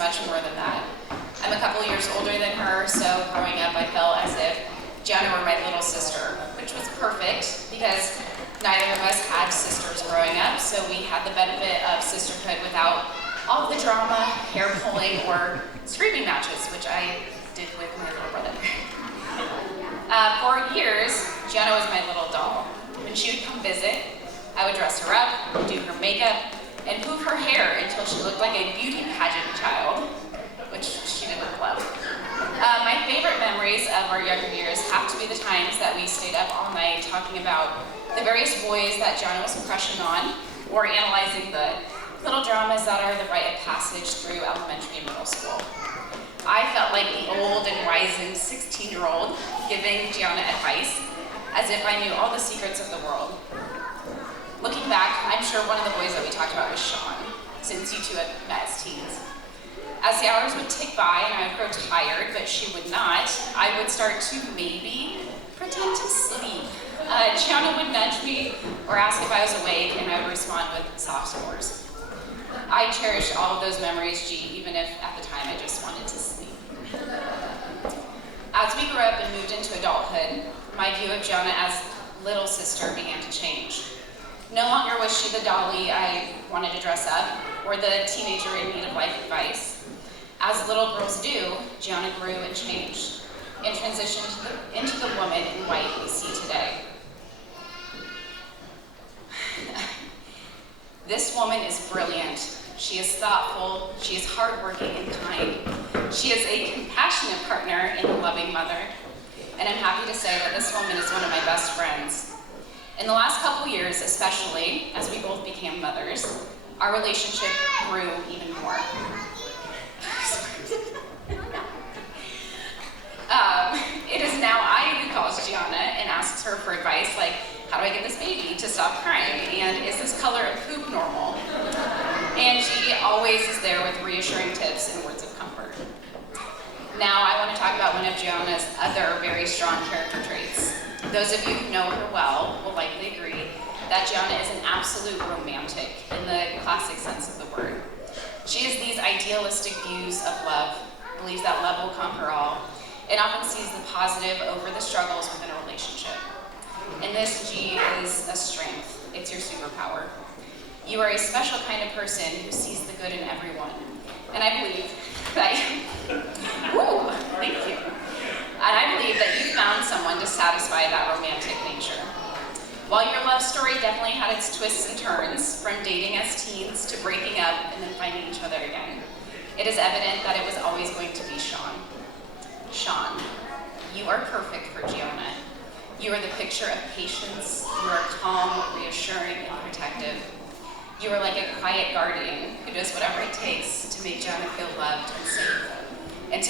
much more than that. I'm a couple years older than her, so growing up I felt as if Gianna were my little sister, which was perfect because neither of us had sisters growing up, so we had the benefit of sisterhood without all the drama, hair pulling, or screaming matches, which I did with my little brother. For years, Gianna was my little doll. When she would come visit, I would dress her up, do her makeup, and move her hair until she looked like a beauty pageant child, which she didn't love. My favorite memories of our younger years have to be the times that we stayed up all night talking about the various boys that Gianna was crushing on, or analyzing the little dramas that are the rite of passage through elementary and middle school. I felt like the old and wizened 16-year-old giving Gianna advice as if I knew all the secrets of the world. Looking back, I'm sure one of the boys that we talked about was Sean, since you two had met as teens. As the hours would tick by and I would grow tired, but she would not, I would start to maybe pretend to sleep. Gianna would nudge me or ask if I was awake, and I would respond with soft snores. I cherished all of those memories, G, even if at the time I just wanted to sleep. As we grew up and moved into adulthood, my view of Gianna as little sister began to change. No longer was she the dolly I wanted to dress up, or the teenager in need of life advice. As little girls do, Gianna grew and changed, and transitioned into the woman in white we see today. This woman is brilliant. She is thoughtful, she is hardworking and kind. She is a compassionate partner and a loving mother. And I'm happy to say that this woman is one of my best friends. In the last couple years, especially, as we both became mothers, our relationship grew even more. It is now I who calls Gianna and asks her for advice, like, how do I get this baby to stop crying? And is this color of poop normal? And she always is there with reassuring tips and words of comfort. Now I want to talk about one of Gianna's other very strong character traits. Those of you who know her well will likely agree that Gianna is an absolute romantic in the classic sense of the word. She has these idealistic views of love, believes that love will conquer all, and often sees the positive over the struggles within a relationship. And this, G, is a strength. It's your superpower. You are a special kind of person who sees the good in everyone. And I believe that, woo, thank you. And I believe that you found someone to satisfy that romantic nature. While your love story definitely had its twists and turns, from dating as teens to breaking up and then finding each other again, it is evident that it was always going to be Sean. Sean, you are perfect for Gianna. You are the picture of patience. You are calm, reassuring, and protective. You are like a quiet guardian who does whatever it takes to make Gianna feel loved and safe. And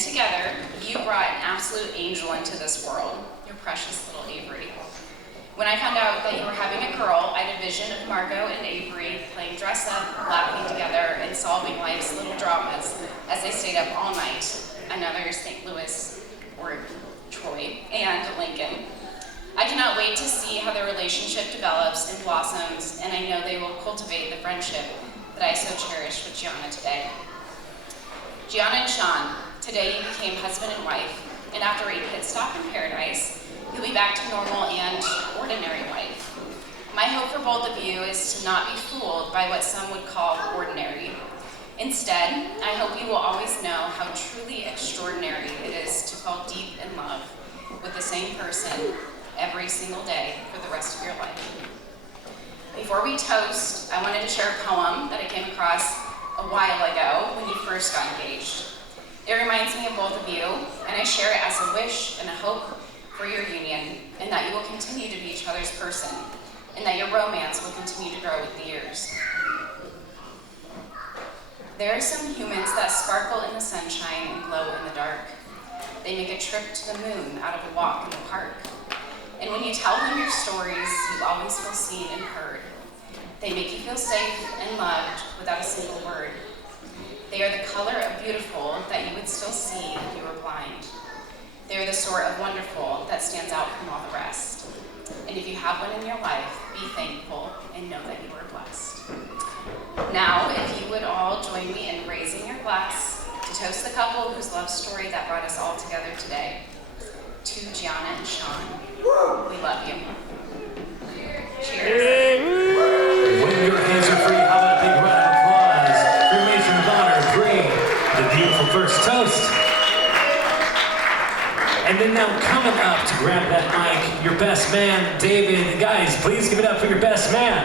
together, you brought an absolute angel into this world, your precious little Avery. When I found out that you were having a girl, I had a vision of Margot and Avery playing dress up, laughing together, and solving life's little dramas as they stayed up all night. Another St. Louis, or Troy, and Lincoln. I cannot wait to see how their relationship develops and blossoms, and I know they will cultivate the friendship that I so cherish with Gianna today. Gianna and Sean, today you became husband and wife, and after a pit stop in paradise, you'll be back to normal and ordinary life. My hope for both of you is to not be fooled by what some would call ordinary. Instead, I hope you will always know how truly extraordinary it is to fall deep in love with the same person every single day for the rest of your life. Before we toast, I wanted to share a poem that I came across a while ago when you first got engaged. It reminds me of both of you, and I share it as a wish and a hope for your union, and that you will continue to be each other's person, and that your romance will continue to grow with the years. There are some humans that sparkle in the sunshine and glow in the dark. They make a trip to the moon out of a walk in the park. And when you tell them your stories, you always feel seen and heard. They make you feel safe and loved without a single word. They are the color of beautiful that you would still see if you were blind. They are the sort of wonderful that stands out from all the rest. And if you have one in your life, be thankful, and know that you are blessed. Now, if you would all join me in raising your glass to toast the couple whose love story that brought us all together today. To Gianna and Sean, we love you. Cheers. When your hands are free, how about a big round of applause for your matron of honor, Brianne, the beautiful first toast. And then now coming up to grab that mic, your best man, David. Guys, please give it up for your best man.